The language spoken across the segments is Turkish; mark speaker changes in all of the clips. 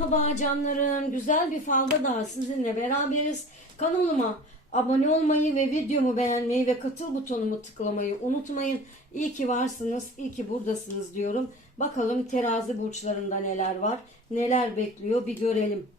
Speaker 1: Merhaba canlarım. Güzel bir falda daha sizinle beraberiz. Kanalıma abone olmayı ve videomu beğenmeyi ve katıl butonumu tıklamayı unutmayın. İyi ki varsınız, iyi ki buradasınız diyorum. Bakalım terazi burçlarında neler var, neler bekliyor bir görelim.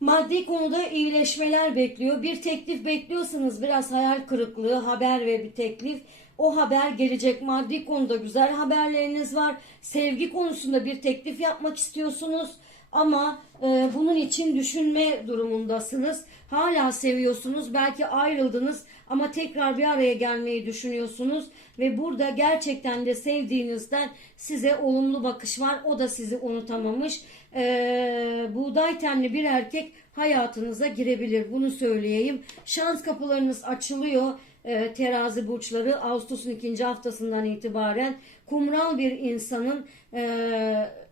Speaker 1: Maddi konuda iyileşmeler bekliyor. Bir teklif bekliyorsanız biraz hayal kırıklığı, haber ve bir teklif. O haber gelecek. Maddi konuda güzel haberleriniz var. Sevgi konusunda bir teklif yapmak istiyorsunuz. Ama e, bunun için düşünme durumundasınız. Hala seviyorsunuz. Belki ayrıldınız ama tekrar bir araya gelmeyi düşünüyorsunuz. Ve burada gerçekten de sevdiğinizden size olumlu bakış var. O da sizi unutamamış. E, buğday tenli bir erkek hayatınıza girebilir. Bunu söyleyeyim. Şans kapılarınız açılıyor. E, terazi burçları Ağustos'un ikinci haftasından itibaren kumral bir insanın e,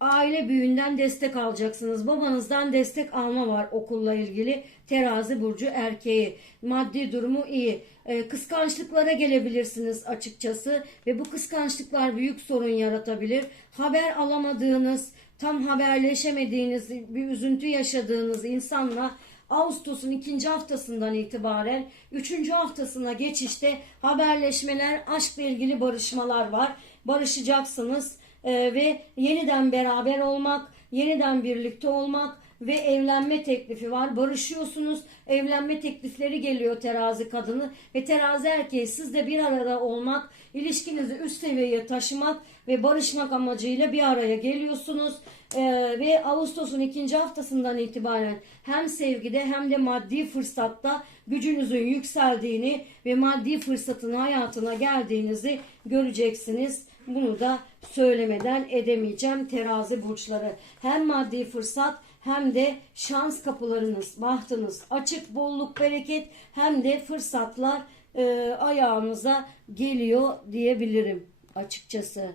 Speaker 1: aile büyüğünden destek alacaksınız. Babanızdan destek alma var okulla ilgili. Terazi burcu erkeği. Maddi durumu iyi. Ee, kıskançlıklara gelebilirsiniz açıkçası ve bu kıskançlıklar büyük sorun yaratabilir. Haber alamadığınız, tam haberleşemediğiniz, bir üzüntü yaşadığınız insanla Ağustos'un ikinci haftasından itibaren üçüncü haftasına geçişte haberleşmeler, aşkla ilgili barışmalar var. Barışacaksınız Ee, ve yeniden beraber olmak, yeniden birlikte olmak ve evlenme teklifi var. Barışıyorsunuz, evlenme teklifleri geliyor terazi kadını ve terazi erkeği siz de bir arada olmak, ilişkinizi üst seviyeye taşımak ve barışmak amacıyla bir araya geliyorsunuz. Ee, ve Ağustos'un ikinci haftasından itibaren hem sevgide hem de maddi fırsatta gücünüzün yükseldiğini ve maddi fırsatın hayatına geldiğinizi göreceksiniz. Bunu da söylemeden edemeyeceğim terazi burçları. Hem maddi fırsat hem de şans kapılarınız, bahtınız açık, bolluk, bereket hem de fırsatlar e, ayağınıza geliyor diyebilirim açıkçası.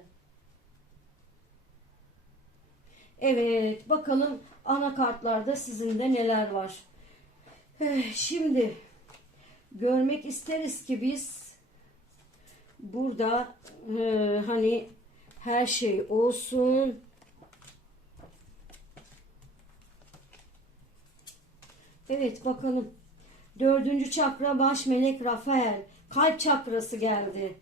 Speaker 1: Evet bakalım anakartlarda sizin de neler var. Eh, Şimdi görmek isteriz ki biz burada e, hani her şey olsun. Evet bakalım. Dördüncü çakra baş melek Rafael. Kalp çakrası geldi.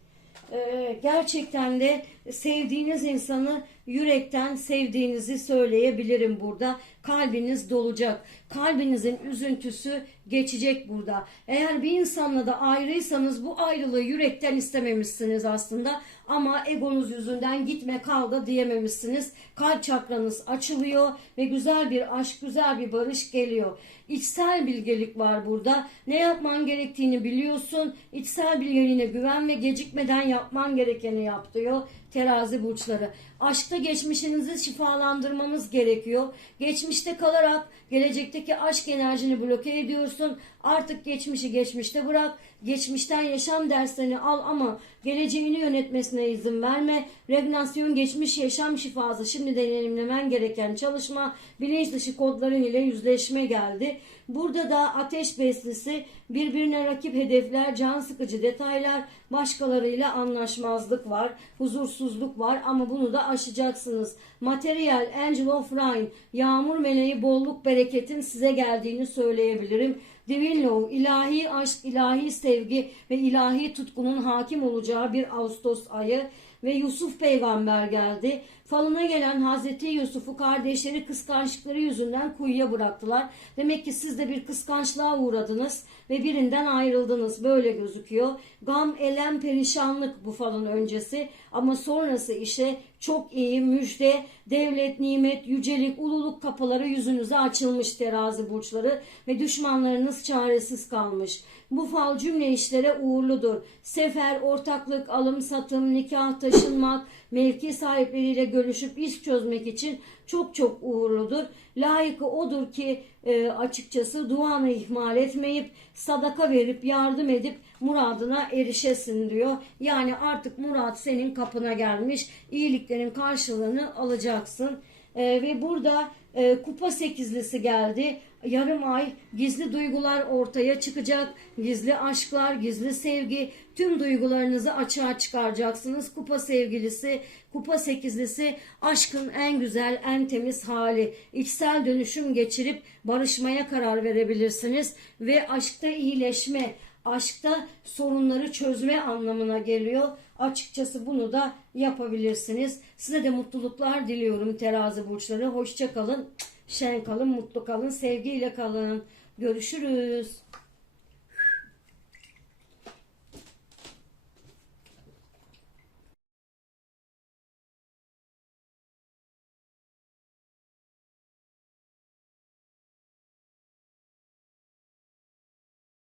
Speaker 1: Ee, gerçekten de sevdiğiniz insanı yürekten sevdiğinizi söyleyebilirim burada. Kalbiniz dolacak. Kalbinizin üzüntüsü geçecek burada. Eğer bir insanla da ayrıysanız bu ayrılığı yürekten istememişsiniz aslında. Ama egonuz yüzünden gitme kal da diyememişsiniz. Kalp çakranız açılıyor ve güzel bir aşk, güzel bir barış geliyor. İçsel bilgelik var burada. Ne yapman gerektiğini biliyorsun. İçsel bilgeliğine güven ve gecikmeden yapman gerekeni yap diyor terazi burçları. Aşkta geçmişinizi şifalandırmanız gerekiyor. Geçmişte kalarak gelecekteki aşk enerjini bloke ediyorsun. Artık geçmişi geçmişte bırak. Geçmişten yaşam derslerini al ama geleceğini yönetmesine izin verme. Regnasyon geçmiş yaşam şifası şimdi deneyimlemen gereken çalışma bilinç dışı kodların ile yüzleşme geldi. Burada da ateş beslisi, birbirine rakip hedefler, can sıkıcı detaylar, başkalarıyla anlaşmazlık var, huzursuzluk var ama bunu da aşacaksınız. Materyal, Angel of Rain, yağmur meleği, bolluk, bereketin size geldiğini söyleyebilirim. Divine Love, ilahi aşk, ilahi sevgi ve ilahi tutkunun hakim olacağı bir Ağustos ayı ve Yusuf peygamber geldi. Falına gelen Hazreti Yusuf'u kardeşleri kıskançlıkları yüzünden kuyuya bıraktılar. Demek ki siz de bir kıskançlığa uğradınız ve birinden ayrıldınız. Böyle gözüküyor. Gam, elem, perişanlık bu falın öncesi ama sonrası işe çok iyi müjde, devlet, nimet, yücelik, ululuk kapıları yüzünüze açılmış terazi burçları ve düşmanlarınız çaresiz kalmış. Bu fal cümle işlere uğurludur. Sefer, ortaklık, alım, satım, nikah, taşınmak, mevki sahipleriyle görüşüp iş çözmek için çok çok uğurludur. Layıkı odur ki e, açıkçası duanı ihmal etmeyip sadaka verip yardım edip muradına erişesin diyor. Yani artık murat senin kapına gelmiş. İyiliklerin karşılığını alacaksın. Ee, ve burada e, kupa sekizlisi geldi. Yarım ay gizli duygular ortaya çıkacak. Gizli aşklar, gizli sevgi, tüm duygularınızı açığa çıkaracaksınız. Kupa sevgilisi, kupa sekizlisi aşkın en güzel, en temiz hali. İçsel dönüşüm geçirip barışmaya karar verebilirsiniz ve aşkta iyileşme, aşkta sorunları çözme anlamına geliyor. Açıkçası bunu da yapabilirsiniz. Size de mutluluklar diliyorum terazi burçları. Hoşça kalın, şen kalın, mutlu kalın, sevgiyle kalın. Görüşürüz.